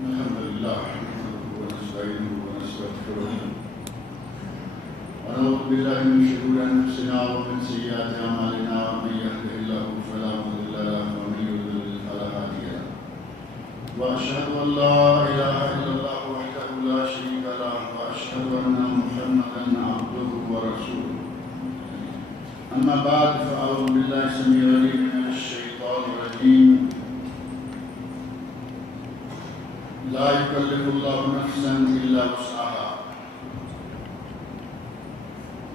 الحمد لله نحمده ونستعينه ونستغفره ونعوذ بالله من شرور انفسنا ومن سيئات اعمالنا من يهده الله فلا مضل له ومن يضلل فلا هادي له واشهد ان لا اله الا الله وحده لا شريك له واشهد ان محمدا عبده ورسوله اما بعد فاعوذ بالله السميع العليم من الشيطان الرجيم لا يكلف الله نفسا الا وسعها۔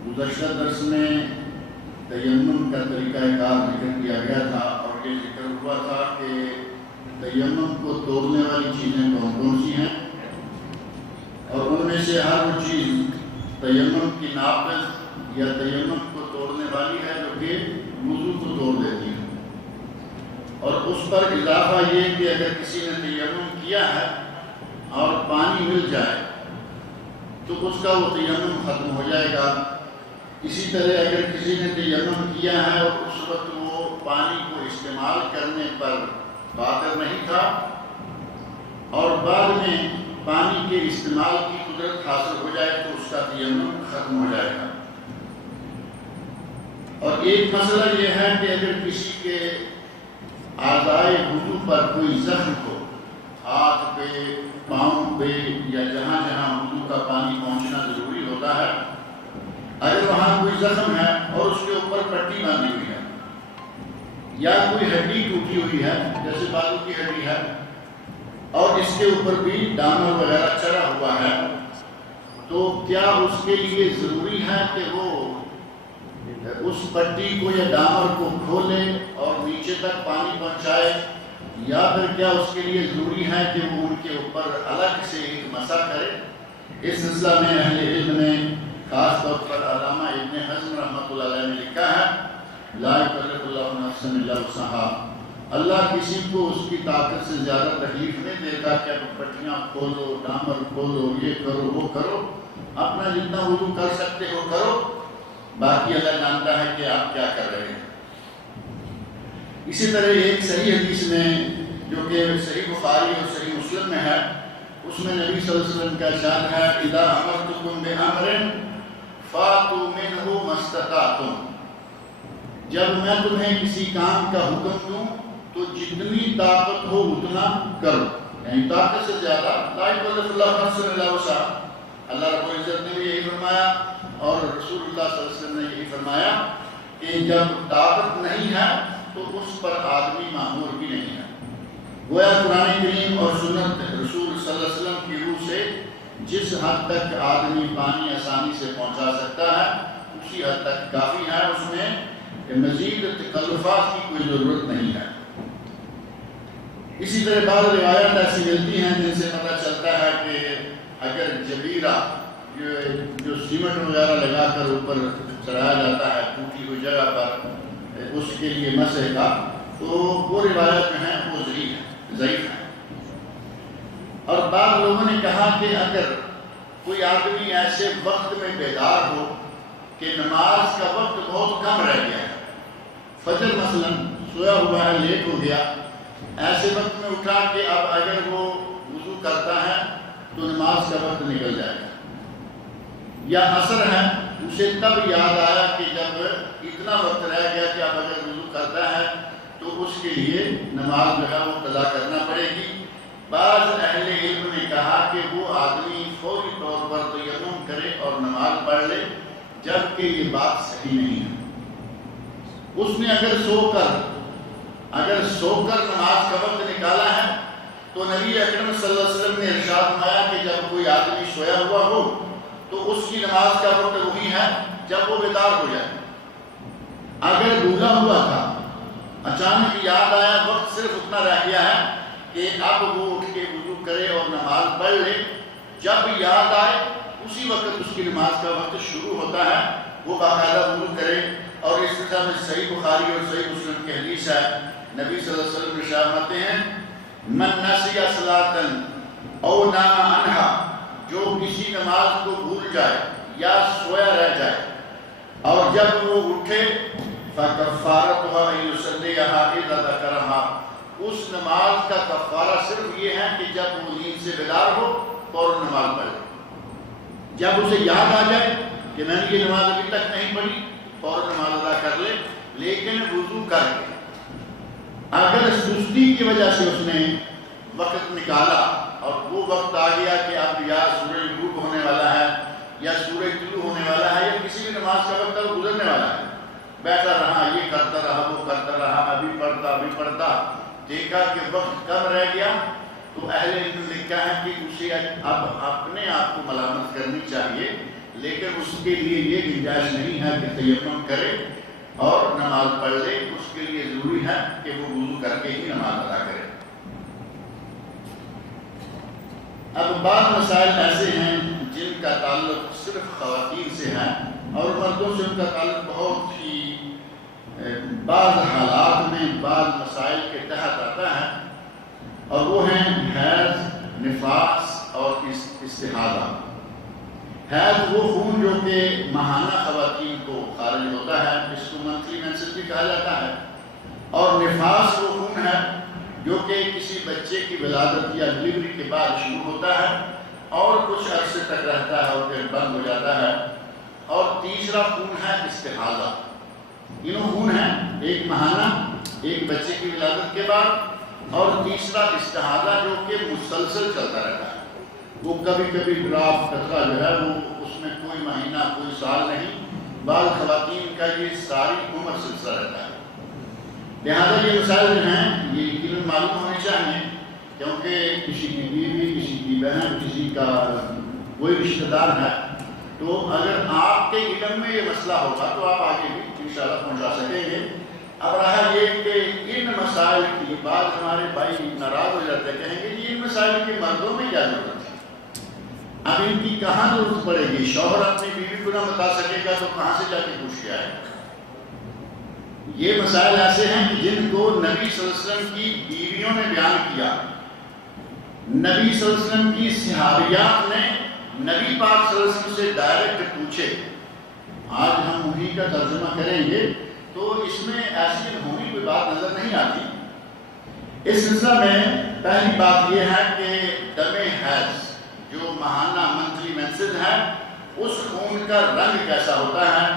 گزشتہ درس میں تیمم کا طریقہ کار ذکر کیا گیا تھا اور یہ ذکر ہوا تھا کہ تیمم کو توڑنے والی چیزیں کون کون سی ہیں، اور ان میں سے ہر وہ چیز تیمم کی ناقض یا تیمم کو توڑنے والی ہے جو کہ وضو کو توڑ دیتی ہے، اور اس پر اضافہ یہ کہ اگر کسی نے تیمم کیا ہے اور پانی مل جائے تو اس کا وہ تیمم ختم ہو جائے گا۔ اسی طرح اگر کسی نے تیمم کیا ہے اور اس وقت وہ پانی کو استعمال کرنے پر قادر نہیں تھا اور بعد میں پانی کے استعمال کی قدرت حاصل ہو جائے تو اس کا تیمم ختم ہو جائے گا۔ اور ایک مسئلہ یہ ہے کہ اگر کسی کے اعضائے وضو پر کوئی زخم ہو، ہاتھ پہ، پاؤں پہ یا جہاں جہاں وضو کا پانی پہنچنا ضروری ہوتا ہے، اگر وہاں کوئی زخم ہے اور اس کے اوپر پٹی باندھی ہوئی ہے یا کوئی ہڈی ٹوٹی ہوئی ہے جیسے بازو کی ہڈی ہے اور اس کے اوپر بھی ڈامر وغیرہ چڑھا ہوا ہے، تو کیا اس کے لیے ضروری ہے کہ وہ اس پٹی کو یا ڈامر کو کھولے اور نیچے تک پانی پہنچائے، یا پھر کیا اس کے لیے ضروری ہے کہ وہ ان کے اوپر الگ سے ایک مسح کرے؟ اس سلسلہ میں اہل علم نے خاص طور پر علامہ ابن حزم رحمۃ اللہ علیہ نے لکھا ہے لا یکلف اللہ نفسا الا وسعها، اللہ کسی کو اس کی طاقت سے زیادہ تکلیف نہیں دیتا کہ اب پٹیاں کھولو، ڈامر کھولو، یہ کرو وہ کرو، اپنا جتنا وضو کر سکتے ہو کرو، باقی اللہ جانتا ہے کہ آپ کیا کر رہے ہیں۔ اسی طرح ایک صحیح حدیث میں جو کہ صحیح بخاری اور صحیح مسلم میں ہے، اس میں نبی صلی اللہ علیہ وسلم کا ارشاد ہے اذا امرتکم بامر فاتوا منه ما استطعتم، جب میں تمہیں کسی کام کا حکم دوں تو جتنی طاقت ہو اتنا کرو، یعنی طاقت سے زیادہ لا یکلف اللہ نفسا الا وسعها۔ اللہ رب العزت نے بھی یہی فرمایا اور رسول اللہ صلی اللہ علیہ وسلم نے یہی فرمایا کہ جب طاقت نہیں ہے تو اس پر آدمی مأمور بھی نہیں ہے۔ گویا قرآن کریم اور سنت رسول صلی اللہ علیہ وسلم کی روح سے جس حد تک آدمی پانی آسانی سے پہنچا سکتا ہے اسی حد تک کافی ہے، اس میں مزید تکلفات کی کوئی ضرورت نہیں ہے۔ اسی طرح بعض روایات ایسی ملتی ہیں جن سے پتہ چلتا ہے کہ اگر جبیرہ جو سیمنٹ وغیرہ لگا کر اوپر چڑھایا جاتا ہے ٹوٹی ہوئی جگہ پر اس کے لیے مسح کا، تو وہ روایت جو ہیں وہ ضعیف ہیں۔ اور بعض لوگوں نے کہا کہ اگر کوئی آدمی ایسے وقت میں بیدار ہو کہ نماز کا وقت بہت کم رہ گیا ہے، فجر مثلا سویا ہوا ہے، لیٹ ہو گیا، ایسے وقت میں اٹھا کہ اب اگر وہ وضو کرتا ہے تو نماز کا وقت نکل جائے گا، یا عصر ہے اسے تب یاد آیا کہ جب اتنا وقت رہ گیا کہ اب اگر وضو کرتا ہے تو اس کے لیے نماز جو ہے وہ قضا کرنا پڑے گی۔ بعض اہل علم نے کہا کہ وہ آدمی فوری طور پر تیمم کرے اور نماز پڑھ لے، جبکہ یہ بات صحیح نہیں ہے۔ اس نے اگر سو کر نماز کا وقت نکالا ہے تو نبی اکرم صلی اللہ علیہ وسلم نے ارشاد فرمایا کہ جب کوئی آدمی سویا ہوا ہو تو اس کی نماز کا وقت وہی ہے جب وہ بیدار ہو جائے۔ اگر بھولا ہوا تھا، اچانک یاد آیا، وقت صرف اتنا رہ گیا ہے کہ اب وہ اٹھ کے وضو کرے اور نماز پڑھ لے، جب یاد آئے اسی وقت اس کی نماز کا وقت شروع ہوتا ہے، وہ باقاعدہ وضو کرے۔ اور اس طرح میں صحیح بخاری اور صحیح مسلم کی حدیث ہے، نبی صلی اللہ علیہ وسلم ارشاد فرماتے ہیں من نسی صلاۃ او نام عنہا، جو کسی نماز کو بھول جائے یا سویا رہ جائے اور جب وہ اٹھے فَكَفَّارَتُهَا أَن يُصَلِّيَهَا إِذَا ذَكَرَهَا، اس نماز کا کفارہ صرف یہ ہے کہ جب وہ نیند سے بیدار ہو فوراً نماز پڑھے، جب اسے یاد آ جائے کہ میں نے یہ نماز ابھی تک نہیں پڑھی فوراً نماز ادا کر لے، لیکن وضو کر کے۔ اگر سستی کی وجہ سے اس نے وقت نکالا اور وہ وقت آ گیا کہ اب یا سورج غروب ہونے والا ہے یا سورج طلوع ہونے والا ہے یا کسی بھی نماز کا وقت اب گزرنے والا ہے، بیٹھا رہا، یہ کرتا رہا، وہ کرتا رہا، ابھی پڑھتا، دیکھا کہ وقت کم رہ گیا، تو اہل علم نے لکھا ہے کہ اسے اب اپنے آپ کو ملامت کرنی چاہیے، لیکن اس کے لیے یہ گنجائش نہیں ہے کہ تیمم کرے اور نماز پڑھ لے، اس کے لیے ضروری ہے کہ وہ وضو کر کے ہی نماز ادا کرے۔ اب بعض مسائل ایسے ہیں جن کا تعلق صرف خواتین سے ہے اور مردوں سے ان کا تعلق بہت ہی بعض حالات میں بعض مسائل کے تحت آتا ہے، اور وہ ہیں حیض، نفاس اور استحاضہ۔ حیض وہ خون جو کہ ماہانہ خواتین کو خارج ہوتا ہے، جس کو منتھلی مینسز بھی کہا جاتا ہے، اور نفاس وہ خون ہے جو کہ کسی بچے کی ولادت یا ڈلیوری کے بعد شروع ہوتا ہے اور کچھ عرصے تک رہتا ہے اور پھر بند ہو جاتا ہے۔ اور تیسرا خون ہے استحاضہ۔ تینوں خون ہیں، ایک ماہانہ، ایک بچے کی ولادت کے بعد، اور تیسرا استحاضہ جو کہ مسلسل چلتا رہتا ہے۔ وہ کبھی کبھی ڈراپ قطرہ جو ہے وہ اس میں کوئی مہینہ کوئی سال نہیں، بعض خواتین کا یہ ساری عمر سلسلہ رہتا ہے۔ لہٰذا یہ مسائل جو ہیں یہ یقیناً معلوم ہونے چاہیے، کیونکہ کسی کی بیوی، کسی کی بہن، کسی کا کوئی رشتہ دار ہے، تو اگر آپ کے علم میں یہ مسئلہ ہوگا تو آپ آگے بھی انشاءاللہ پہنچا سکیں گے۔ اب رہا یہ کہ ان مسائل کی بعض ہمارے بھائی ناراض ہو جاتے ہیں، کہیں گے جی ان مسائل کی مردوں میں کیا ضرورت ہے، اب ان کی کہاں ضرورت پڑے گی، شوہر اپنی بیوی کو نہ بتا سکے گا تو کہاں سے جا کے پوچھ کے آئے گا۔ یہ مسائل ایسے ہیں جن کو نبی صلی اللہ علیہ وسلم کی بیویوں نے بیان کیا، نبی صلی اللہ علیہ وسلم کی صحابیات نے نبی پاک صلی اللہ علیہ وسلم سے ڈائریکٹ پوچھے۔ آج ہم انہی کا ترجمہ کریں گے تو اس میں ایسی ہوئی کوئی بات نظر نہیں آتی۔ اس سلسلہ میں پہلی بات یہ ہے کہ دم حیض جو ماہانہ منتھلی مینسز ہے، اس خون کا رنگ کیسا ہوتا ہے،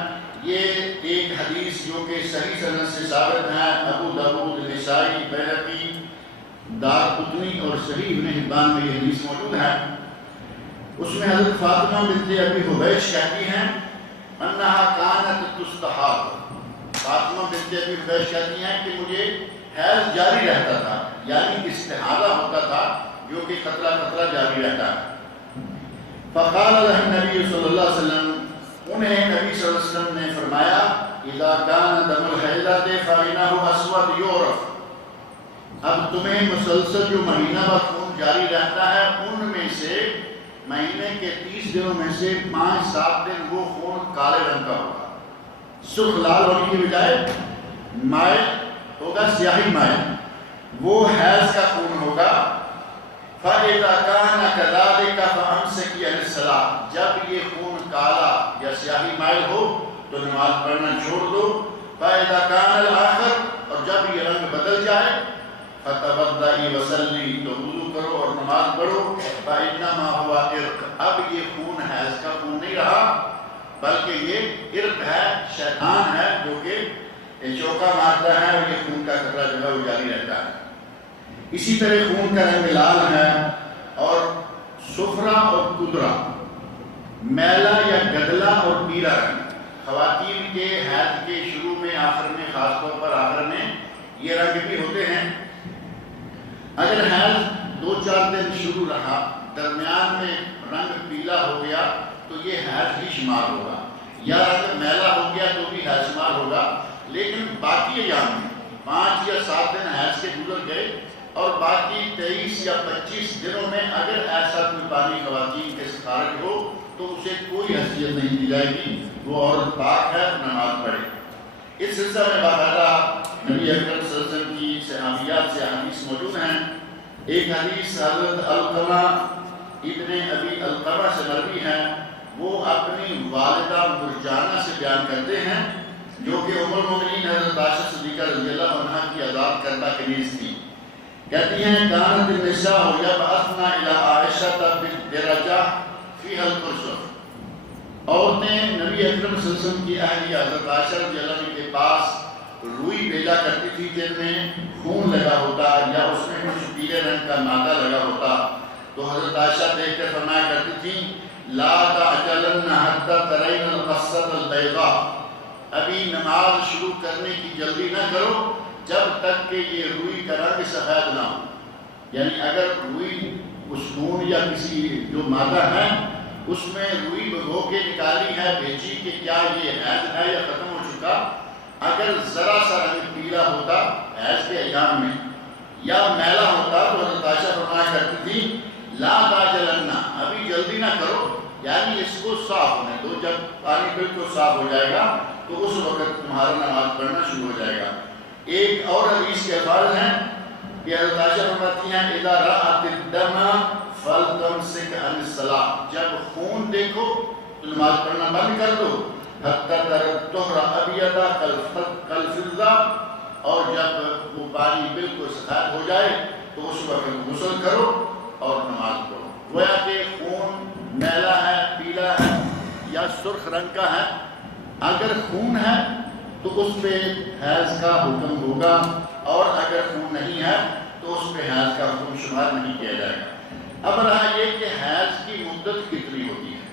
یہ ایک حدیث جو کہ صحیح سند سے ثابت ہے، ابو داؤد، نسائی، بیہقی، دارقطنی اور صحیح ابن حبان میں یہ حدیث موجود ہے۔ اس میں حضرت فاطمہ بنت ابی حبیش کہتی ہیں انہا کانت تستحاض، فاطمہ بنت ابی حبیش کہتی ہیں کہ مجھے حیض جاری رہتا تھا، یعنی استحاضہ ہوتا تھا جو کہ قطرہ قطرہ جاری رہتا ہے۔ فقال لها النبی صلی اللہ علیہ وسلم، انہیں نبی صلی اللہ علیہ وسلم نے فرمایا اذا کان دم الحیضۃ فإنه اسود یعرف، اب تمہیں مسلسل جو مہینہ بار خون جاری رہتا ہے ان میں سے مہینے کے 30 دنوں میں سے 5-7 دن وہ خون کالے رنگ کا ہوگا، سرخ لال ہونے کی بجائے مائل ہوگا، سیاہی مائل، وہ حیض کا خون ہوگا۔ فَإِذَا كَانَ كَذَلِكَ فَأَمْسِكِي عَنِ الصَّلَاةِ، جب یہ خون کالا یا سیاہی مائل ہو تو نماز پڑھنا چھوڑ دو۔ فَإِذَا كَانَ الْآخَرُ، اور جب یہ رنگ بدل جائے، فَتَوَضَّئِي وَصَلِّي، تو وضو کرو اور نماز پڑھو۔ فَإِنَّمَا هُوَ عِرْقٌ، اب یہ خون حیض کا خون نہیں رہا بلکہ یہ عرق ہے، شیطان ہے جو کہ چوکا مارتا ہے اور یہ خون کا قطرہ جو ہے وہ جاری رہتا ہے۔ اسی طرح خون کا رنگ لال ہے، اور صفرا اور قدرہ، میلا یا گدلا اور پیلا رنگ، خواتین کے حیض کے شروع میں، آخر میں، خاص طور پر آخر میں یہ رنگ بھی ہوتے ہیں۔ اگر حیض 2-4 دن شروع رہا، درمیان میں رنگ پیلا ہو گیا تو یہ حیض ہی شمار ہوگا، یا اگر میلا ہو گیا تو بھی حیض شمار ہوگا۔ لیکن باقی ایام میں 5 یا 7 دن حیض کے گزر گئے اور باقی 23 یا 25 دنوں میں اگر ایسا کوئی پانی خواتین کے خارج ہو تو اسے کوئی حیثیت نہیں دی جائے گی، وہ عورت پاک ہے، نماز پڑھے۔ اس سلسلہ میں باقاعدہ نبی اکرم صلی اللہ علیہ وسلم کی صحابیات سے حدیث موجود ہیں۔ ایک حدیث حضرت علقمہ ابن ابی علقمہ سے مروی ہے، وہ اپنی والدہ مرجانہ سے بیان کرتے ہیں جو کہ ام المؤمنین حضرت عائشہ صدیقہ رضی اللہ عنہا کی آزاد کردہ کنیز تھی۔ کہتی ہیں کانت النساء یبعثن الی عائشہ بالدرجہ فیہا القرصف، عورتیں نبی اکرم صلی اللہ علیہ وسلم کی اہلیہ حضرت عائشہ رضی اللہ عنہ کے پاس روئی بھیجا کرتی تھی جن میں خون لگا ہوتا یا اس میں کچھ پیلے رنگ کا مادہ لگا ہوتا، تو حضرت عائشہ دیکھ کر فرمایا کرتی تھی لا تعجلن حتی ترین القصۃ البیضاء، ابھی نماز شروع کرنے کی جلدی نہ کرو جب تک کہ یہ روئی کا رنگ سفید نہ ہو. یعنی اگر روئی اس خون یا کسی جو مادہ ہے اس میں روئی بھگو کے نکالی ہے، بھیجی کہ کیا یہ حیض ہے یا ختم ہو چکا، اگر ذرا سا رنگ پیلا ہوتا حیض کے ایام میں یا میلا ہوتا تو حضرت عائشہ فرمایا کرتی تھی لا تعجلن، ابھی جلدی نہ کرو، یعنی اس کو صاف ہونے دو، جب پانی بالکل صاف ہو جائے گا تو اس وقت تمہارا نماز پڑھنا شروع ہو جائے گا. ایک اور حدیث کے الفاظ ہیں کہ حضرت عائشہ فرماتی ہیں اذا رأت الدم فلتمسک عن الصلاۃ، جب خون دیکھو تو نماز پڑھنا بند کر دو، حتی تر الطہر ابیض کالفضہ، اور جب وہ پانی بالکل سفید ہو جائے تو اس وقت غسل کرو اور نماز پڑھو. گویا کہ خون میلا ہے، پیلا ہے یا سرخ رنگ کا ہے، اگر خون ہے تو اس پہ حیض کا حکم ہوگا، اور اگر خون نہیں ہے تو اس پہ حیض کا حکم شمار نہیں کیا جائے گا. اب رہا یہ کہ حیض کی مدت کتنی ہوتی ہے.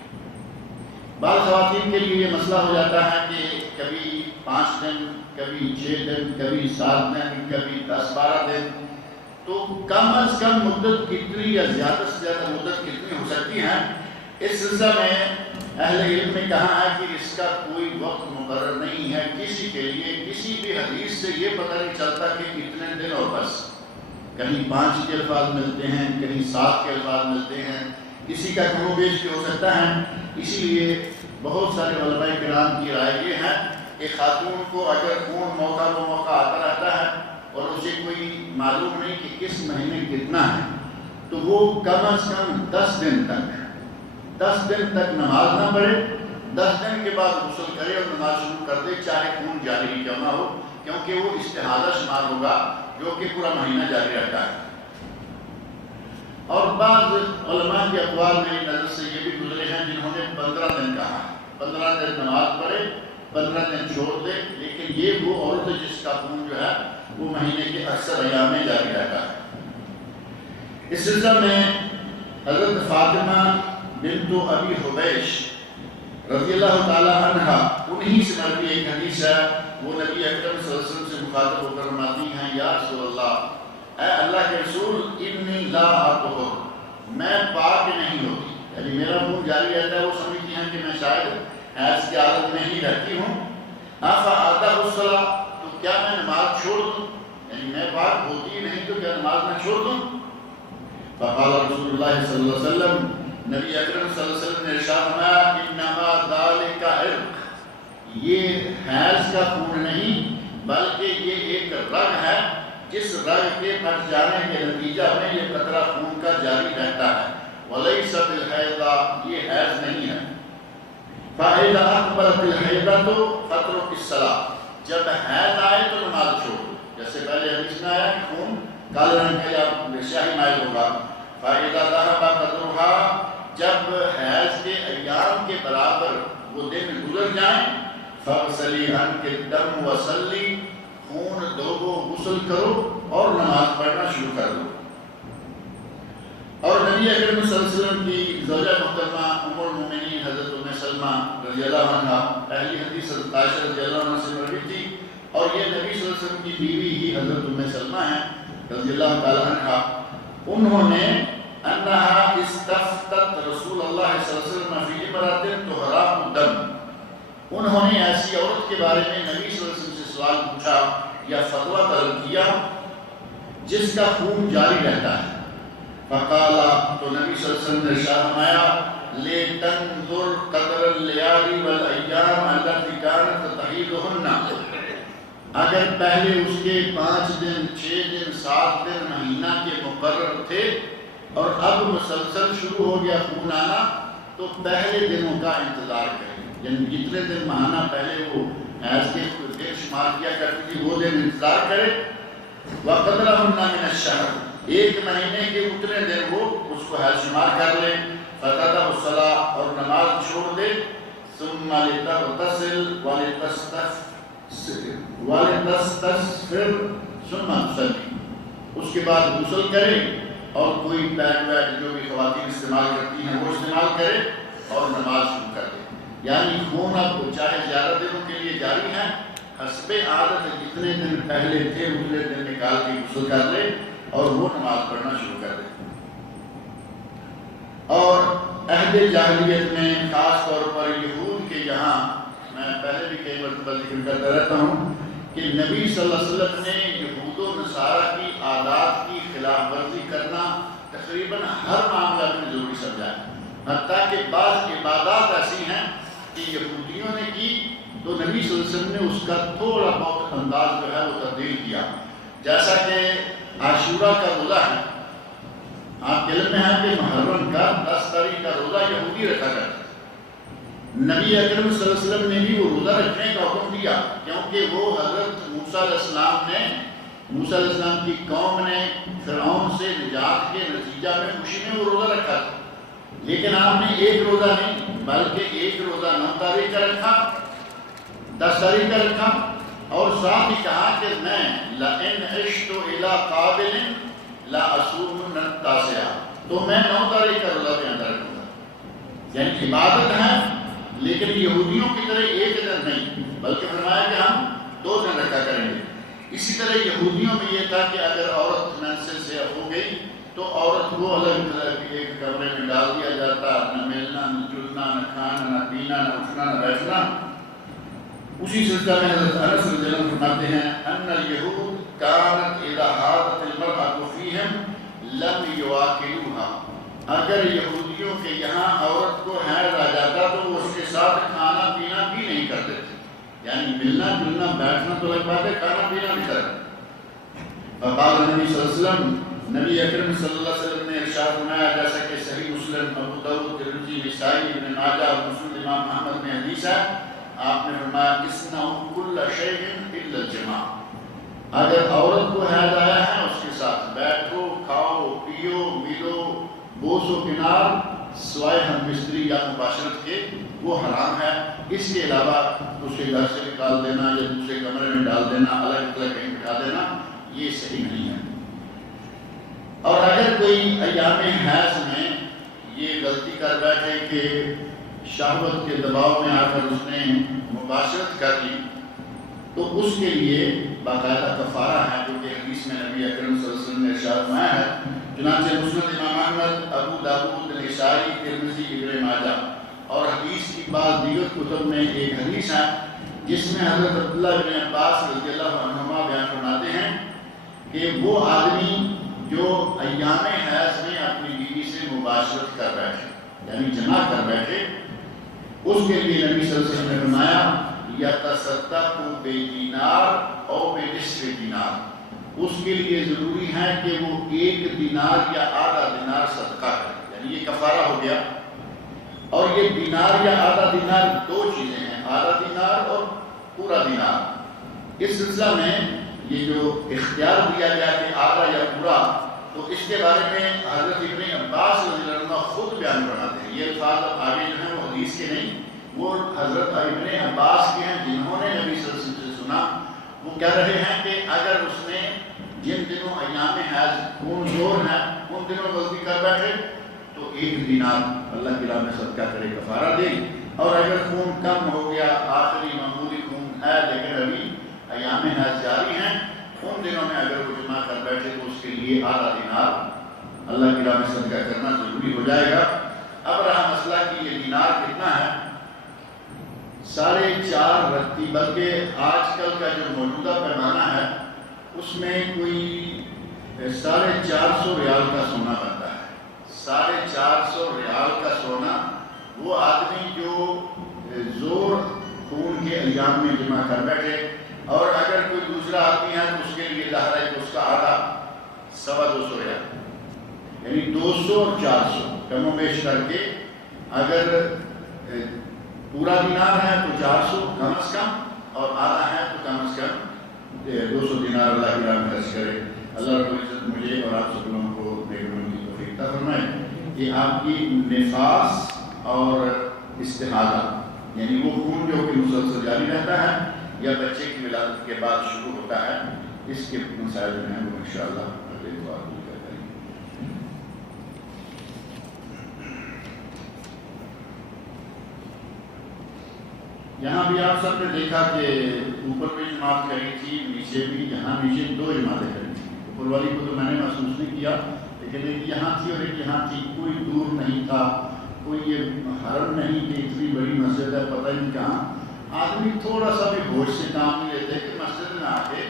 بعض خواتین کے لیے یہ مسئلہ ہو جاتا ہے کہ کبھی 5 دن، کبھی 6 دن، کبھی 7 دن، کبھی 10-12 دن، تو کم از کم مدت کتنی یا زیادہ سے زیادہ مدت کتنی ہو سکتی ہے. اس سلسلہ میں اہل علم نے کہا ہے کہ اس کا کوئی وقت مقرر نہیں ہے کسی کے لیے. کسی بھی حدیث سے یہ پتہ نہیں چلتا کہ کتنے دن اور بس، کہیں 5 کے الفاظ ملتے ہیں، کہیں 7 کے الفاظ ملتے ہیں، کسی کا کم و بیش بھی ہو سکتا ہے. اسی لیے بہت سارے علماء کرام کی رائے یہ ہے کہ خاتون کو اگر خون موقع و موقع آتا رہتا ہے اور اسے کوئی معلوم نہیں کہ کس مہینے کتنا ہے، تو وہ کم از کم 10 دن تک نماز نہ پڑھے، 10 دن کے بعد غسل کرے اور نماز شروع کر دے، چاہے خون جاری ہی کیوں نہ ہو، کیونکہ وہ استحاضہ شمار ہوگا جو کہ پورا مہینہ جاری رہتا ہے. اور بعض علماء کے اقوال میری نظر سے یہ بھی گزرے ہیں جنہوں نے 15 دن کہا، 15 دن نماز پڑھے، 15 دن چھوڑ دے، لیکن یہ وہ عورت ہے جس کا خون جو ہے وہ مہینے کے اکثر ایام میں جاری رہتا ہے. اس سلسلہ میں حضرت فاطمہ بنت ابی حبیش رضی اللہ تعالی عنہ، انہی سے مروی ایک حدیث ہے، وہ نبی اکرم صلی اللہ علیہ وسلم سے مخاطب ہو کر فرماتی ہیں یا رسول اللہ، اے اللہ کے رسول، انی لا اطہر، میں پاک نہیں ہوتی، یعنی میرا خون جاری رہتا ہے. وہ سمجھتی ہیں کہ میں شاید حیض کی حالت میں ہی رہتی ہوں. افاعتہ الصلاۃ، تو کیا میں نماز چھوڑ دوں، یعنی میں پاک ہوتی ہی نہیں تو کیا نماز میں چھوڑ دوں. فقال رسول اللہ صلی اللہ علیہ وسلم، نبی اکرم صلی اللہ علیہ وسلم نے ارشاد فرمایا انما ذالک عرق، یہ حیض کا خون نہیں بلکہ یہ ایک رگ ہے، جس رگ کے پھٹ جانے کے نتیجہ میں یہ قطرہ خون کا جاری رہتا ہے. ولیس بالحیضہ، یہ حیض نہیں ہے. فاذا اقبلت الحیضہ فاترک الصلاۃ، جب حیض آئے تو نماز چھوڑو. جیسے پہلے حدیث میں آیا کہ خون کالے رنگ کا یا سیاہی مائل ہوگا. فاذا ذهب قدرها، جب حیض کے ایام کے برابر وہ دن گزر جائیں، فاغسلی عنک الدم وصلی، خون دھو غسل کرو اور نماز پڑھنا شروع کر دو. اور نبی اکرم صلی اللہ علیہ وسلم کی زوجہ محترمہ ام المؤمنین حضرت ام سلمہ رضی اللہ عنہا، پہلی حدیث حضرت عائشہ رضی اللہ عنہ سے مروی تھی، اور یہ نبی صلی اللہ علیہ وسلم کی بیوی ہی حضرت ام سلمہ ہیں رضی اللہ تعالی عنہا. انہوں نے انہا استفتت رسول اللہ صلی اللہ علیہ وسلم فی امرأۃ طہراء الدم، انہوں نے ایسی عورت کے بارے میں نبی صلی اللہ علیہ وسلم سے سوال پوچھا یا فتویٰ طلب کیا جس کا خون جاری رہتا ہے. فقالا، تو نبی صلی اللہ علیہ وسلم نے ارشاد فرمایا لِتَنْظُرْ قَدْرَ اللَّيَالِي وَالْأَيَّامِ الَّتِي كَانَتْ تَحِيضُهُنَّ، اگر پہلے اس کے 5 دن، 6 دن، 7 دن مہینہ کے مقرر تھے اور اب مسلسل شروع ہو گیا خون آنا، تو پہلے دنوں کا انتظار کریں، یعنی جتنے دن ماہانہ پہلے وہ حیض کے دن شمار کیا کرتی تھی وہ دن انتظار کرے. وَقَدْرَهُنَّ مِنَ الشہر، ایک مہینے کے اتنے دن وہ اس کو حیض شمار کر لے، فتدع الصلاۃ اور نماز چھوڑ دے، ثم لتغتسل ولتستغفر ثم تصلی، اس کے بعد غسل کرے اور کوئی پیڈ ویڈ جو بھی خواتین استعمال کرتی ہیں وہ استعمال کرے اور نماز شروع کر دے۔ یعنی خون اب چاہے زیادہ دنوں کے لیے جاری ہے، حسب عادت جتنے دن پہلے تھے اتنے دن نکال کے غسل کر لے اور وہ نماز پڑھنا شروع کر دے۔ اور عہد جاہلیت میں خاص طور پر یہود کے یہاں، میں پہلے بھی کئی مرتبہ ذکر کرتا رہتا ہوں کہ نبی صلی اللہ علیہ وسلم نے یہود و نصارہ کی عادات کی خلاف ورزی کرنا تقریباً ہر معاملہ میں ضروری سمجھا ہے، حتیٰ کہ بعض عبادات ایسی ہیں کہ یہودیوں نے کی تو نبی صلی اللہ علیہ وسلم نے اس کا تھوڑا بہت انداز جو ہے وہ تبدیل کیا، جیسا کہ عاشورہ کا روزہ ہے۔ آپ علم میں ہے کہ محرم کا 10 تاریخ کا روزہ یہودی رکھا کرتے تھے، نبی اکرم صلی اللہ علیہ وسلم نے بھی وہ روزہ رکھنے کا حکم دیا، کیونکہ وہ حضرت موسیٰ علیہ السلام کی قوم نے فرعون سے نجات کے نتیجہ میں خوشی میں وہ روزہ رکھا تھا، لیکن آپ نے ایک روزہ نہیں بلکہ ایک روزہ 9 تاریخ کا رکھا، 10 تاریخ کا رکھا، اور ساتھ ہی کہا کہ میں لَإِنْ عِشْتُ إِلَىٰ قَابِلٍ لَأَصُومُنَّ التَّاسِعَ، تو میں 9 تاریخ کا روزہ بھی ادا رکھوں گا۔ یعنی عبادت ہے لیکن یہودیوں کی طرح ایک دن نہیں، بلکہ فرمایا کہ ہم 2 دن رکھا کریں گے۔ اسی طرح یہودیوں میں یہ تھا کہ اگر عورت منسل سے ہو گئی تو عورت کو الگ الگ ایک کمرے میں ڈال دیا جاتا، نہ ملنا نہ جلنا نہ کھانا نہ پینا نہ اٹھنا نہ بیٹھنا۔ اسی سلسلہ میں حضرت انس رضی اللہ عنہ فرماتے ہیں ان اليہود كانت اذا حاضت المرأة فيهم لم يواكلوها، اگر یہودیوں کے یہاں عورت کو حیض آ جاتا تو وہ اس کے ساتھ کھانا پینا بھی نہیں کرتے تھے، یعنی ملنا جلنا بیٹھنا تو لگ بات ہے، کھانا پینا نہیں کرتے۔ فقال نبی صلی اللہ علیہ وسلم، نبی اکرم صلی اللہ علیہ وسلم نے ارشاد فرمایا جیسا کہ صحیح مسلم، ابو داؤد، ترمذی، نسائی، ابن ماجہ اور مسند امام احمد میں حدیث ہے، آپ نے فرمایا اصنعوا کل شیء الا الجماع، اگر عورت کو حیض آیا ہے اس کے ساتھ بیٹھو، کھاؤ، پیو، ملو، بوس و کنار، سوائے ہم بستری یا مباشرت کے وہ حرام ہے۔ اس کے علاوہ اس کے گھر سے نکال دینا یا دوسرے کمرے میں ڈال دینا، الگ الگ کہیں بٹھا دینا، یہ صحیح نہیں ہے۔ اور اگر کوئی ایام حیض میں یہ غلطی کر بیٹھے کہ شہوت کے دباؤ میں آ کر اس نے مباشرت کر لی تو اس کے لیے باقاعدہ کفارہ ہے، جو کہ حدیث میں نبی اکرم صلی اللہ علیہ وسلم نے ارشاد فرمایا ہے، چنانچہ مسند امام احمد، ابو داؤد، نسائی، ترمذی، ابن ماجہ اور حدیث کی بعض دیگر کتب میں ایک حدیث ہے جس میں حضرت عبداللہ بن عباس رضی اللہ عنہما بیان فرماتے ہیں کہ وہ آدمی جو ایام حیض میں اپنی بیوی سے مباشرت کر بیٹھے یعنی جمع کر بیٹھے، اس کے لیے نبی صلی اللہ علیہ وسلم نے فرمایا یتصدق بدینار او بنصف دینار، اس کے لیے ضروری ہے کہ وہ 1 دینار یا آدھا دینار صدقہ کرے، یعنی یہ کفارہ ہو گیا۔ اور یہ دینار یا آدھا دینار 2 چیزیں ہیں، آدھا دینار اور پورا دینار۔ اس سلسلہ میں یہ جو اختیار دیا گیا کہ آدھا یا پورا، تو اس کے بارے میں حضرت ابن عباس رضی اللہ عنہ خود بیان فرماتے ہیں، یہ الفاظ آگے جو ہیں وہ حدیث کے نہیں، وہ حضرت ابن عباس کے ہیں جنہوں نے نبی صلی اللہ علیہ وسلم سے سنا۔ وہ کہہ رہے ہیں کہ اگر اس نے جن دنوں ایام حیض خون زور ہے ان دنوں غلطی کر بیٹھے تو 1 دینار اللہ کی راہ میں صدقہ کرے، کفارہ دے، اور اگر خون کم ہو گیا، آخری معمولی خون ہے لیکن ابھی ایام حیض جاری ہیں، ان دنوں میں اگر وہ جمع کر بیٹھے تو اس کے لیے آدھا دینار اللہ کی راہ میں صدقہ کرنا ضروری ہو جائے گا۔ اب رہا مسئلہ کہ یہ دینار کتنا ہے، 4.5 رتی، بلکہ آج کل کا جو موجودہ پیمانہ ہے اس میں کوئی 450 ریال کا سونا بنتا ہے۔ 450 ریال کا سونا وہ آدمی جو زور خون کے ایام میں جمع کر بیٹھے، اور اگر کوئی دوسرا آدمی ہے تو اس کے لیے ظاہر ہے کہ اس کا آدھا 250 ریال، یعنی 200 اور 400 کم و بیش کر کے، اگر پورا دینار ہے تو 400 کم از کم، اور آدھا ہے تو کم از کم 200 دینار اللہ کی راہ میں خرچ کرے۔ اللہ رب العزت مجھے اور آپ سب لوگوں کو دیکھنے کی توفیق عطا فرمائے کہ آپ کی نفاس اور استحاضہ یعنی وہ خون جو کہ مسلسل جاری رہتا ہے یا بچے کی ولادت کے بعد شروع ہوتا ہے، اس کے مسائل جو ہیں وہ انشاءاللہ اگلے بار کریں گے۔ یہاں بھی آپ سب نے دیکھا کہ اوپر بھی جماعت کری تھی، نیچے بھی، یہاں نیچے 2 جماعتیں کری تھیں۔ اوپر والی کو تو میں نے محسوس نہیں کیا، لیکن ایک یہاں تھی اور ایک یہاں تھی، کوئی دور نہیں تھا، کوئی یہ حرم نہیں کہ اتنی بڑی مسجد ہے پتہ نہیں کہاں۔ آدمی تھوڑا سا بھی ہوش سے کام نہیں لیتے کہ مسجد میں آ کے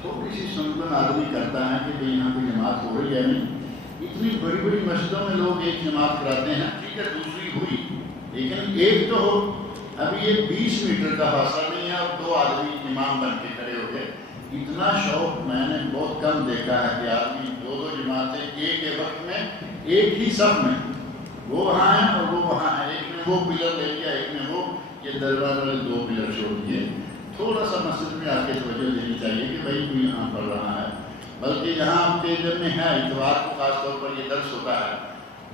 تھوڑی سی سنگن آدمی کرتا ہے کہ یہاں کوئی جماعت ہو رہی ہے نہیں۔ اتنی بڑی بڑی مسجدوں میں لوگ ایک جماعت کراتے ہیں، ٹھیک ہے دوسری ہوئی، لیکن ایک تو ہو۔ ابھی یہ 20 میٹر کا فاصلہ نہیں ہے اور 2 آدمی امام بن کے کھڑے ہو گئے۔ اتنا شوق میں نے بہت کم دیکھا ہے کہ آدمی 2 جماعتیں ایک وقت میں ایک ہی صف میں، وہ وہاں ہیں اور وہ وہاں ہیں، ایک نے وہ پلر لے لیا، ایک نے وہ، یہ دروازے والے 2 پلر چھوڑ دیے۔ تھوڑا سا مسجد میں آ کے توجہ دینی چاہیے کہ بھائی کوئی یہاں پڑھ رہا ہے، بلکہ یہاں آپ کے ادھر میں ہے اتوار کو خاص طور پر یہ درس ہوتا ہے،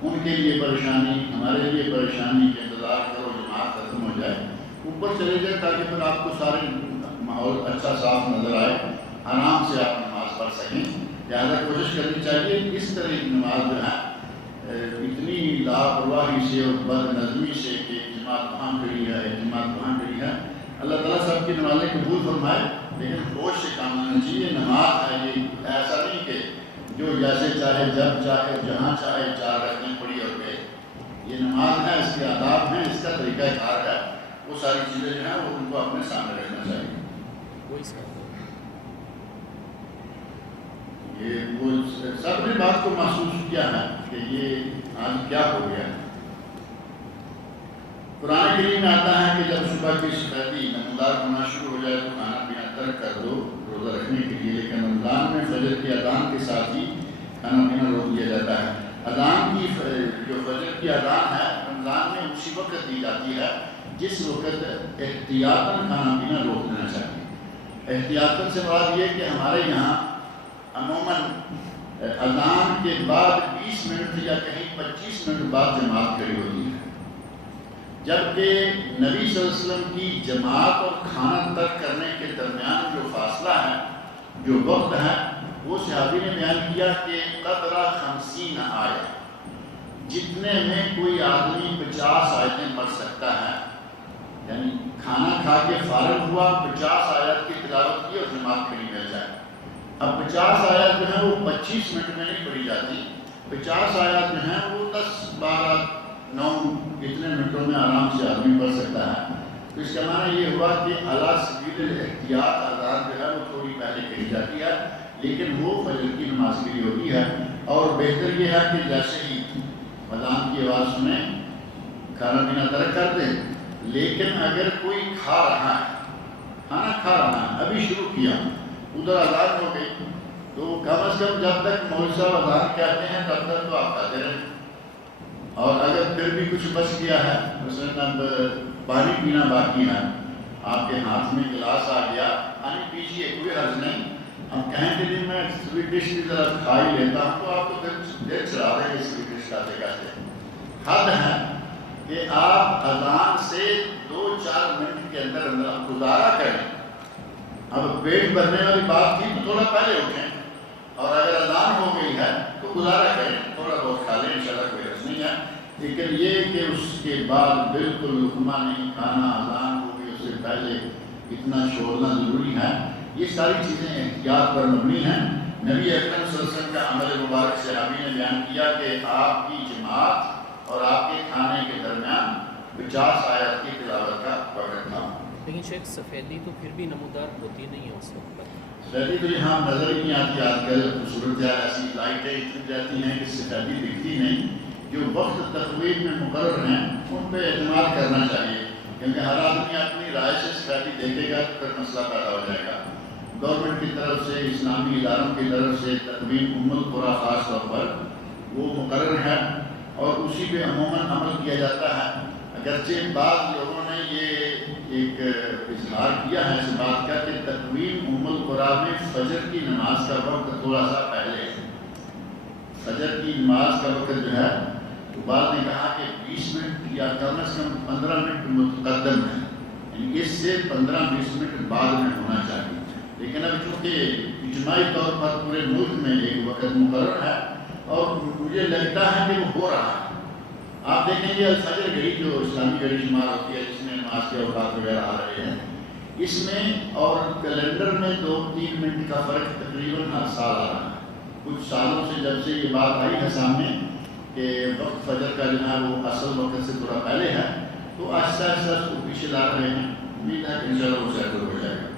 ان کے لیے پریشانی، ہمارے لیے پریشانی کہ انتظار کرو جماعت ختم ہو جائے، اوپر چلے جائے تاکہ پھر آپ کو سارے ماحول اچھا صاف نظر آئے، آرام سے آپ نماز پڑھ سکیں۔ لہٰذا کوشش کرنی چاہیے اس طرح کی نماز جو ہے اتنی لاپرواہی سے اور بد نظمی سے کہ جماعت وہاں کھڑی ہے جماعت وہاں کھڑی ہے، اللہ تعالیٰ سب کی نمازیں قبول فرمائے، لیکن ہوش سے کام لینا چاہیے۔ نماز ہے یہ ایسا نہیں کہ جو جیسے چاہے جب چاہے جہاں چاہے 4 رکعتیں پڑھی اور گئے، یہ نماز ہے، اس کے آداب ہیں، اس کا طریقہ کار ہے، وہ ساری چیزیں جو ہیں وہ ان کو اپنے سامنے رکھنا چاہیے۔ یہ وہ سب نے بات کو محسوس کیا ہے کہ یہ آج کیا ہو گیا ہے۔ قرآن کریم میں آتا ہے کہ جب صبح کی سفیدی نمودار ہونا شروع ہو جائے تو کھانا پینا ترک کر دو روزہ رکھنے کے لیے، لیکن رمضان میں فجر کی اذان کے ساتھ ہی کھانا پینا روک دیا جاتا ہے۔ اذان کی جو فجر کی اذان ہے رمضان میں اسی وقت دی جاتی ہے جس وقت احتیاطاً کھانا پینا روک دینا چاہیے۔ احتیاطاً سے مراد یہ کہ ہمارے یہاں عموماً اذان کے بعد 20 منٹ یا کہیں 25 منٹ بعد جماعت کھڑی ہوتی ہے، جبکہ نبی صلی اللہ علیہ وسلم کی جماعت اور کھانا ترک کرنے کے درمیان جو فاصلہ ہے، جو وقت ہے، وہ صحابی نے بیان کیا کہ قدرہ 50 آیت، جتنے میں کوئی آدمی 50 آیتیں پڑھ سکتا ہے، یعنی کھانا کھا کے فارغ ہوا، 50 آیت کی تلاوت کی اور جماعت کھڑی مل جائے۔ اب 50 آیات جو ہیں وہ 25 منٹ میں نہیں پڑھی جاتی، 50 آیات جو ہیں وہ 10 12 9 اتنے منٹوں میں آرام سے آدمی پڑھ سکتا ہے۔ تو اس کا معنی یہ ہوا کہ اعلیٰ سبیل الاحتیاط اذان جو ہے وہ تھوڑی پہلے کہی جاتی ہے، لیکن وہ فجر کی نماز کے لیے ہوتی ہے، اور بہتر یہ ہے کہ جیسے ہی اذان کی آواز سنیں کھانا پینا ترک کر دیں۔ لیکن اگر کوئی کھا رہا ہے، کھانا کھا رہا ہے، ابھی شروع کیا، ادھر اذان ہو گئی، تو کم از کم جب تک مولوی صاحب اذان کہتے ہیں تب تک تو آپ کھاتے رہیں، اور اگر پھر بھی کچھ بچ گیا ہے، مثلاً اب پانی پینا باقی ہے، آپ کے ہاتھ میں گلاس آ گیا، پانی پیجیے، کوئی حرج نہیں۔ ہم کہیں کہ نہیں میں سویٹ ڈش کی طرف کھا ہی لیتا ہوں، تو آپ تو پھر دیر چلا رہے ہیں سویٹ ڈش کھاتے کھاتے۔ حد ہے کہ آپ اذان سے 2-4 منٹ کے اندر اندر گزارا کریں۔ اب پیٹ بھرنے والی بات تھی تو تھوڑا پہلے اٹھیں، اور اگر اذان ہو گئی ہے تو گزارا کریں، تھوڑا بہت کھا لیں، انشاءاللہ کوئی حرج نہیں ہے۔ لیکن یہ کہ اس کے بعد بالکل لقمہ نہیں کھانا، اذان ہو گئی اس سے پہلے اتنا چھوڑنا ضروری ہے، یہ ساری چیزیں احتیاط پر مبنی ہیں۔ نبی اکرم صلی اللہ علیہ وسلم کا عمل مبارک صحابی نے بیان کیا کہ آپ کی جماعت اور آپ کے کھانے کے درمیان 50 آیات کی تلاوت کا وقت تھا۔ لیکن شیخ سفیدی تو پھر بھی نمودار ہوتی نہیں ہے اس وقت پر۔ سفیدی تو یہاں نظر ہی نہیں آتی، آج کل صورتحال ایسی لائٹیں اتنی جاتی ہیں کہ سفیدی دکھتی نہیں۔ جو وقت تقویم میں مقرر ہیں ان پہ اعتماد کرنا چاہیے، کیونکہ ہر آدمی اپنی رائے سے سفیدی دیکھے گا تو پھر مسئلہ پیدا ہو جائے گا۔ گورنمنٹ کی طرف سے، اسلامی اداروں کی طرف سے تقویم القریٰ خاص طور پر وہ مقرر ہے اور اسی پہ عموماً عمل کیا جاتا ہے۔ اگرچہ بعض لوگوں نے یہ ایک اظہار کیا ہے اس بات کا کہ تقویم القریٰ میں فجر کی نماز کا وقت تھوڑا سا پہلے ہے، فجر کی نماز کا وقت جو ہے تو بعد نے کہا کہ 20 منٹ یا کم از کم 15 منٹ متقدم ہے، یعنی اس سے 15-20 منٹ بعد میں ہونا چاہیے. لیکن اب چونکہ اجتماعی طور پر پورے ملک میں ایک وقت مقرر ہے اور مجھے لگتا ہے کہ وہ ہو رہا ہے. آپ دیکھیں گے الفجر گھڑی جو اسلامی گھڑی شمار ہوتی ہے جس میں نماز کے اوقات وغیرہ آ رہے ہیں، اس میں اور کیلنڈر میں 2-3 منٹ کا فرق تقریباً ہر سال آ رہا ہے. کچھ سالوں سے جب سے یہ بات آئی ہے سامنے کہ وقت فجر کا جو ہے وہ اصل وقت سے تھوڑا پہلے ہے، تو آہستہ آہستہ اس کو پیچھے لا رہے ہیں. امید ہے کہ انشاءاللہ وہ سیٹل ہو جائے گا.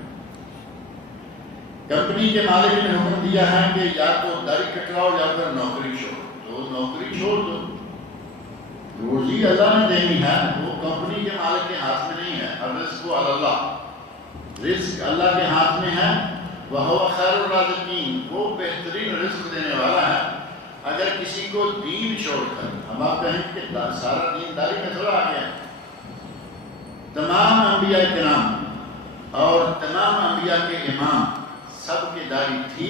کمپنی کے مالک نے حکم دیا ہے کہ یا تو داڑھی کٹواؤ یا پھر نوکری چھوڑ. تو نوکری چھوڑ دو، روزی اللہ نے دینی ہے، وہ کمپنی کے مالک کے ہاتھ میں نہیں ہے. الرزق علی اللہ، رزق اللہ کے ہاتھ میں ہے. وَهُوَ خَيْرُ الرَّازِقِينَ، وہ بہترین رزق دینے والا ہے. اگر کسی کو دین چھوڑ کر، ہم آپ کہیں کہ سارا دین داڑھی میں تھوڑا آ گیا ہے. تمام انبیاء کرام اور تمام انبیاء کے امام سب کی داڑھی تھی،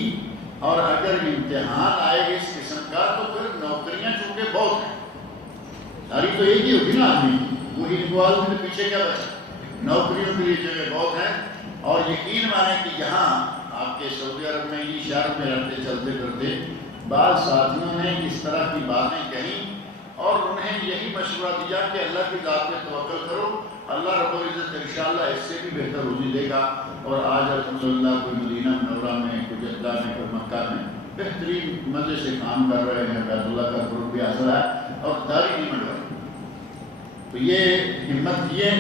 اور اگر امتحان آئے گا اس قسم کا تو پھر نوکریاں چونکہ بہت ہیں. داڑھی تو ایک ہی ہوگی نا آدمی، وہی اقبال میں پیچھے کیا بچا. نوکریوں کے لیے جگہ بہت ہیں. اور یقین مانیں کہ یہاں آپ کے سعودی عرب میں یہ شہر میں رہتے چلتے کرتے بعض ساتھیوں نے اس طرح کی باتیں کہیں اور انہیں یہی مشورہ دیا کہ اللہ کی ذات پہ توکل کرو، اللہ رب العزت انشاءاللہ اس سے بھی بہتر روزی دے گا. اور آج الحمدللہ کوئی مدینہ منورہ میں، کوئی جدہ میں، کوئی مکہ میں بہترین مزے سے کام کر رہے ہیں. بیت اللہ کا قرب بھی حاصل ہے اور داڑھی نہیں منڈوائی. تو یہ ہمت کیے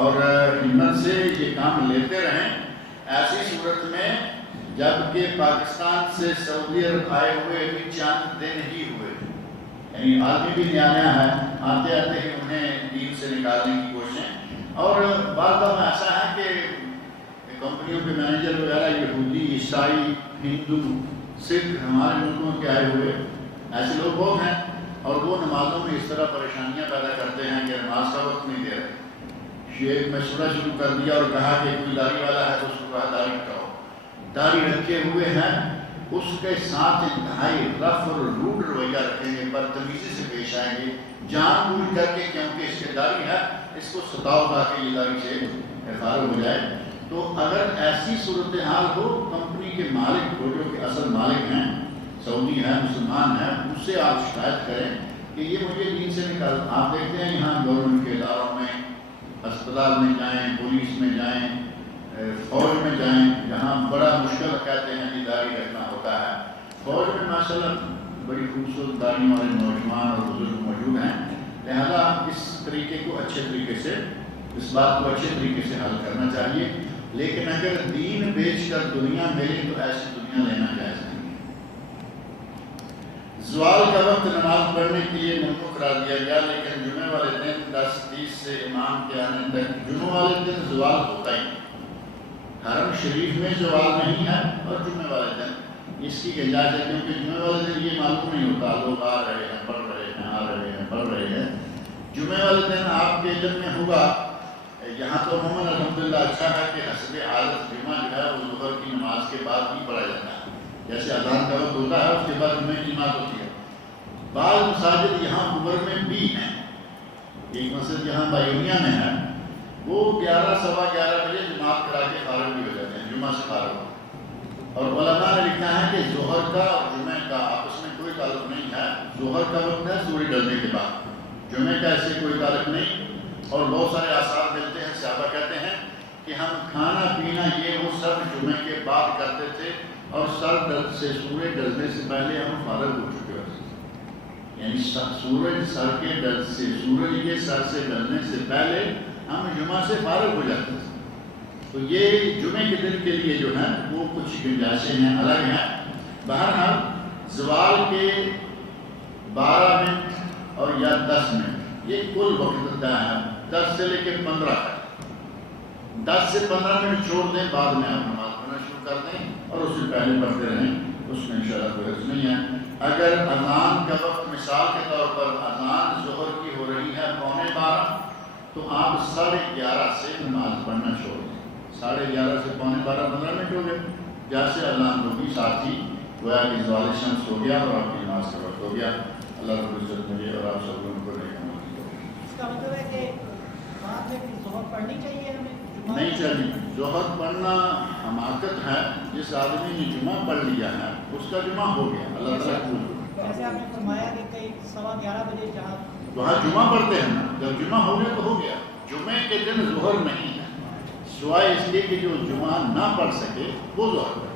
اور ہمت سے یہ کام لیتے رہیں. ایسی صورت میں جبکہ پاکستان سے سعودی عرب آئے ہوئے بھی چند دن ہی ہوئے، یعنی آدمی بھی نیا نیا ہے، آتے آتے ہی انہیں دین سے نکالنے کی کوششیں. اور بعض دفعہ ایسا ہے کہ کمپنیوں کے مینیجر وغیرہ یہودی، عیسائی، ہندو، سکھ ہمارے ملکوں کے آئے ہوئے ایسے لوگ بہت ہیں، اور وہ نمازوں میں اس طرح پریشانیاں پیدا کرتے ہیں کہ نماز کا وقت نہیں دے رہے. یہ ایک مشورہ شروع کر دیا اور کہا کہ کوئی داڑھی والا ہے تو اس کو کہا داڑھی کٹاؤ. داڑھی رکھے ہوئے ہیں، اس کے ساتھ انتہائی رف اور روڈ رویہ رکھیں گے، بدتمیزی سے پیش آئیں گے جان بوجھ کر کے، کیونکہ اس کے داڑھی ہے، اس کو ستاؤ تاکہ یہ داڑھی سے فارغ ہو جائے. تو اگر ایسی صورتحال ہو، کمپنی کے مالک کو جو کہ اصل مالک ہیں، سعودی ہیں، مسلمان ہیں، اس سے آپ شکایت کریں کہ یہ مجھے دین سے نکال. آپ دیکھتے ہیں یہاں گورنمنٹ کے اداروں میں، اسپتال میں جائیں، پولیس میں جائیں، فوج میں جائیں، جہاں بڑا مشکل کہتے ہیں کہ داڑھی رکھنا ہوتا ہے. فوج میں ماشاءاللہ بڑی خوبصورت داڑھی والے نوجوان اور بزرگ موجود ہیں. لہذا اس طریقے کو اچھے طریقے سے، اس بات کو اچھے طریقے سے حل کرنا چاہیے. لیکن اگر دین بیچ کر دنیا ملے تو ایسی دنیا لینا جائز نہیں. زوال کا وقت نماز پڑھنے کے لیے ممنوع قرار دیا گیا، لیکن جمعے والے دن 10:30 سے امام کے آنے تک جمعے والے دن زوال ہوتا ہی. حرم شریف میں زوال نہیں ہے اور جمعے والے دن اس کی گنجائش ہے، کیونکہ جمعے والے دن یہ معلوم نہیں ہوتا، لوگ آ رہے ہیں، پڑھ رہے ہیں، آ رہے ہیں، پڑھ رہے ہیں. جمعے والے دن آپ کے علم میں ہوگا. یہاں تو عموماً الحمدللہ اچھا ہے کہ حسب عادت جمعہ جو ہے وہ ظہر کی نماز کے بعد بھی پڑھا جاتا ہے. جیسے اذان کا وقت ہوتا ہے اس کے بعد جمعے کی نماز ہوتی ہے. بعض مساجد یہاں عمر میں بھی ہیں. ایک مسجد یہاں بایونیا میں ہے، وہ 11-11:15 بجے جماعت کرا کے فارغ بھی ہو جاتے ہیں، جمعہ سے فارغ ہو. اور علماء نے لکھا ہے کہ ظہر کا اور جمعے کا آپس میں کوئی تعلق نہیں ہے. ظہر کا وقت ہے سورج ڈلنے کے بعد، جمعے کا ایسے کوئی تعلق نہیں. اور بہت سارے آثار ملتے ہیں، صحابہ کہتے ہیں کہ ہم کھانا پینا یہ وہ سب جمعے کے بعد کرتے تھے، اور سورج ڈلنے سے پہلے ہم فارغ ہو چکے ہوتے تھے. یعنی سورج کے سر سے ڈلنے سے پہلے ہم جمعہ سے فارغ ہو جاتے تھے. تو یہ جمعے کے دن کے لیے جو ہے وہ کچھ گنجائشیں ہیں، الگ ہیں. بہرحال زوال کے 12 منٹ اور یا 10 منٹ یہ کل وقت طے ہے. 10 سے لے کے 15 تک 10 سے 15 منٹ چھوڑ دیں، بعد میں آپ نماز پڑھنا شروع کر دیں اور اس سے پہلے پڑھتے رہیں، اس میں انشاءاللہ کوئی حرج نہیں ہے. اگر اذان کا وقت مثال کے طور پر اذان ظہر کی ہو رہی ہے 11:15 تو آپ 11:30 سے نماز پڑھنا چھوڑ دیں. 11:30 سے 11:15 15 منٹ ہو گئے. جیسے اذان ہوگی ساتھ ہی گویا کہ زوال شمس ہو گیا اور آپ کی نماز کا وقت ہو گیا. اللہ رب العزت مجھے اور آپ سب لوگوں کو نیک عمل کی توفیق. اس کا مطلب ہے کہ بعد میں ظہر پڑھنی چاہیے ہمیں؟ نہیں چاہیے. ظہر پڑھنا حماقت ہے. جس آدمی نے جمعہ پڑھ لیا ہے اس کا جمعہ ہو گیا. اللہ تعالیٰ قبول کرے. جیسے آپ نے فرمایا کہ کئی 11:15 بجے جہاں وہاں جمعہ پڑھتے ہیں نا, جب جمعہ ہو گیا تو ہو گیا. جمعے کے دن ظہر نہیں ہے, سوائے اس لیے کہ جو جمعہ نہ پڑھ سکے وہ ظہر ہے.